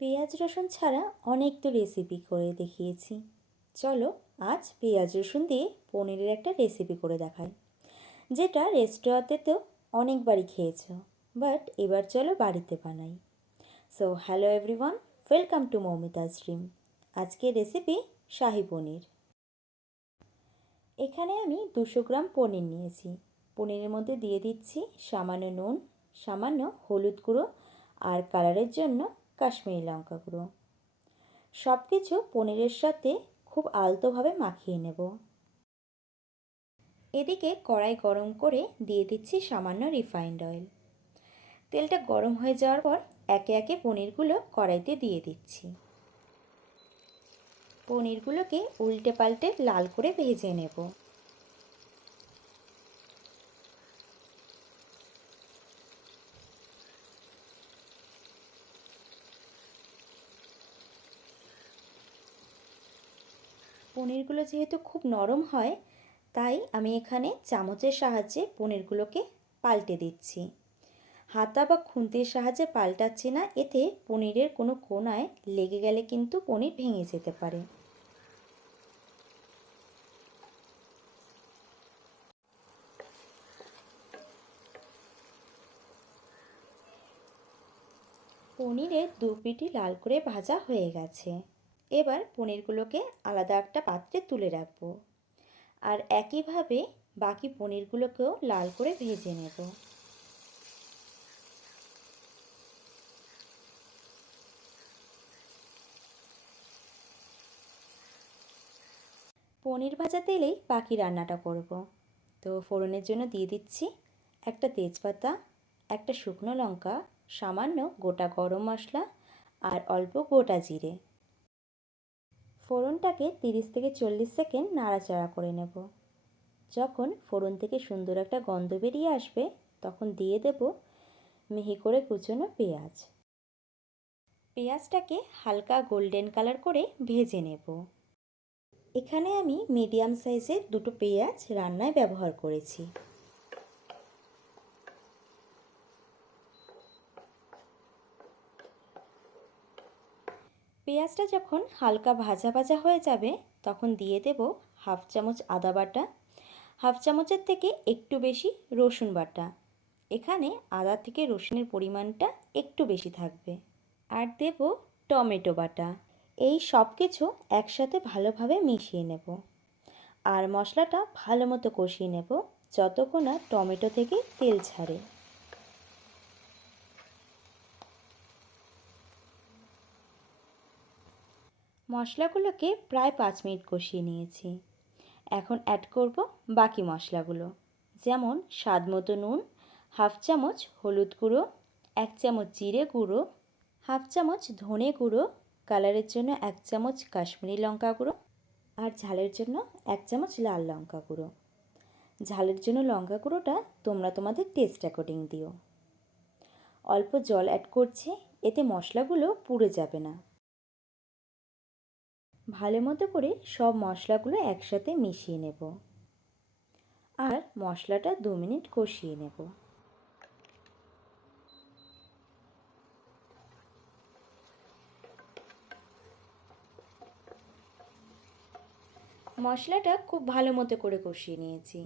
পেঁয়াজ রসুন ছাড়া অনেক তো রেসিপি করে দেখিয়েছি। চলো আজ পেঁয়াজ রসুন দিয়ে পনিরের একটা রেসিপি করে দেখাই, যেটা রেস্টুরেন্টে তো অনেকবারই খেয়েছো, বাট এবার চলো বাড়িতে বানাই। So hello everyone, welcome to Moumita's dream. আজকের রেসিপি শাহি পনির। এখানে আমি 200 গ্রাম পনির নিয়েছি। পনিরের মধ্যে দিয়ে দিচ্ছি সামান্য নুন, সামান্য হলুদ গুঁড়ো আর কালারের জন্য কাশ্মীরি লঙ্কা গুঁড়ো। সব কিছু পনিরের সাথে খুব আলতোভাবে মাখিয়ে নেব। এদিকে কড়াই গরম করে দিয়ে দিচ্ছি সামান্য রিফাইন্ড অয়েল। তেলটা গরম হয়ে যাওয়ার পর একে একে পনিরগুলো কড়াইতে দিয়ে দিচ্ছি। পনিরগুলোকে উল্টে পাল্টে লাল করে ভেজে নেব। পনিরগুলো যেহেতু খুব নরম হয়, তাই আমি এখানে চামচের সাহায্যে পনিরগুলোকে পাল্টে দিচ্ছি। হাতা বা খুন্তির সাহায্যে পাল্টাচ্ছি না, এতে পনিরের কোনো কোণায় লেগে গেলে কিন্তু পনির ভেঙে যেতে পারে। পনিরের দু পিঠই লাল করে ভাজা হয়ে গেছে। এবার পনিরগুলোকে আলাদা একটা পাত্রে তুলে রাখবো, আর একইভাবে বাকি পনিরগুলোকেও লাল করে ভেজে নেব। পনির ভাজা তেলেই বাকি রান্নাটা করব। তো ফোড়নের জন্য দিয়ে দিচ্ছি একটা তেজপাতা, একটা শুকনো লঙ্কা, সামান্য গোটা গরম মশলা আর অল্প গোটা জিরে। ফোড়নটাকে 30 থেকে 40 সেকেন্ড নাড়াচাড়া করে নেব। যখন ফোড়ন থেকে সুন্দর একটা গন্ধ বেরিয়ে আসবে, তখন দিয়ে দেব মিহি করে কুচনো পেঁয়াজ। পেঁয়াজটাকে হালকা গোল্ডেন কালার করে ভেজে নেব। এখানে আমি মিডিয়াম সাইজের দুটো পেঁয়াজ রান্নায় ব্যবহার করেছি। পেঁয়াজটা যখন হালকা ভাজা ভাজা হয়ে যাবে, তখন দিয়ে দেব হাফ চামচ আদা বাটা, হাফ চামচের থেকে একটু বেশি রসুন বাটা। এখানে আদা থেকে রসুনের পরিমাণটা একটু বেশি থাকবে। আর দেব টমেটো বাটা। এই সব কিছু একসাথে ভালোভাবে মিশিয়ে নেব, আর মশলাটা ভালো মতো কষিয়ে নেব যতক্ষণ না টমেটো থেকে তেল ছাড়ে। মশলাগুলোকে প্রায় 5 মিনিট কষিয়ে নিয়েছি। এখন অ্যাড করব বাকি মশলাগুলো, যেমন স্বাদ মতো নুন, হাফ চামচ হলুদ গুঁড়ো, 1 চামচ জিরে গুঁড়ো, হাফ চামচ ধনে গুঁড়ো, কালারের জন্য 1 চামচ কাশ্মীরি লঙ্কা গুঁড়ো, আর ঝালের জন্য 1 চামচ লাল লঙ্কা গুঁড়ো। ঝালের জন্য লঙ্কা গুঁড়োটা তোমরা তোমাদের টেস্ট অ্যাকর্ডিং দিও। অল্প জল অ্যাড করছি, এতে মশলাগুলো পুড়ে যাবে না। ভালো মতো করে সব মশলাগুলো একসাথে মিশিয়ে নেব, আর মশলাটা 2 মিনিট কষিয়ে নেব। মশলাটা খুব ভালো মতো করে কষিয়ে নিয়েছি।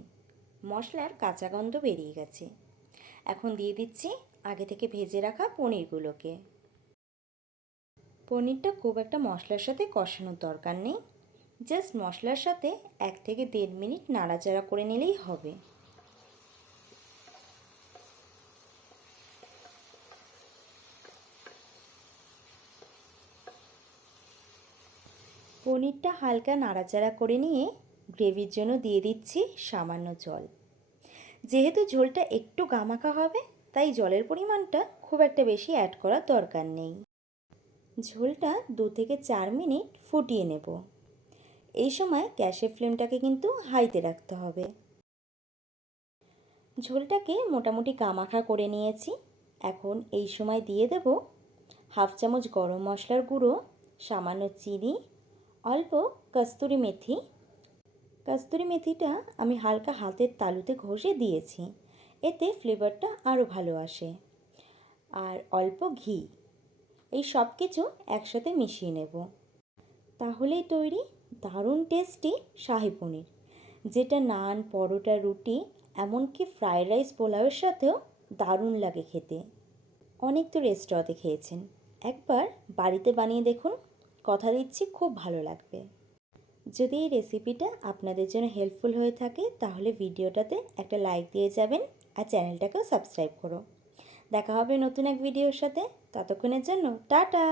মশলার কাঁচা গন্ধ বেরিয়ে গেছে। এখন দিয়ে দিচ্ছি আগে থেকে ভেজে রাখা পনিরগুলোকে। পনিরটা খুব একটা মশলার সাথে কষানোর দরকার নেই, জাস্ট মশলার সাথে 1 থেকে 1.5 মিনিট নাড়াচাড়া করে নিলেই হবে। পনিরটা হালকা নাড়াচাড়া করে নিয়ে গ্রেভির জন্য দিয়ে দিচ্ছি সামান্য জল। যেহেতু ঝোলটা একটু গামাখা হবে, তাই জলের পরিমাণটা খুব একটা বেশি অ্যাড করার দরকার নেই। ঝোলটা 2 থেকে 4 মিনিট ফুটিয়ে নেব। এই সময় গ্যাসের ফ্লেমটাকে কিন্তু হাইতে রাখতে হবে। ঝোলটাকে মোটামুটি গামাখা করে নিয়েছি। এখন এই সময় দিয়ে দেব হাফ চামচ গরম মশলার গুঁড়ো, সামান্য চিনি, অল্প কস্তুরি মেথি। কস্তুরি মেথিটা আমি হালকা হাতের তালুতে ঘষে দিয়েছি, এতে ফ্লেভারটা আরও ভালো আসে। আর অল্প ঘি। এই সব কিছু একসাথে মিশিয়ে নেব। তাহলেই তৈরি দারুণ টেস্টি শাহি পনির, যেটা নান, পরোটা, রুটি, এমনকি ফ্রায়েড রাইস, পোলাওয়ের সাথেও দারুণ লাগে খেতে। অনেক তো রেস্টুরেন্টে খেয়েছেন, একবার বাড়িতে বানিয়ে দেখুন, কথা দিচ্ছি খুব ভালো লাগবে। যদি এই রেসিপিটা আপনাদের জন্য হেল্পফুল হয়ে থাকে তাহলে ভিডিওটাতে একটা লাইক দিয়ে যাবেন আর চ্যানেলটাকেও সাবস্ক্রাইব করো। দেখা হবে নতুন এক ভিডিওর সাথে, ততক্ষণের জন্য টাটা।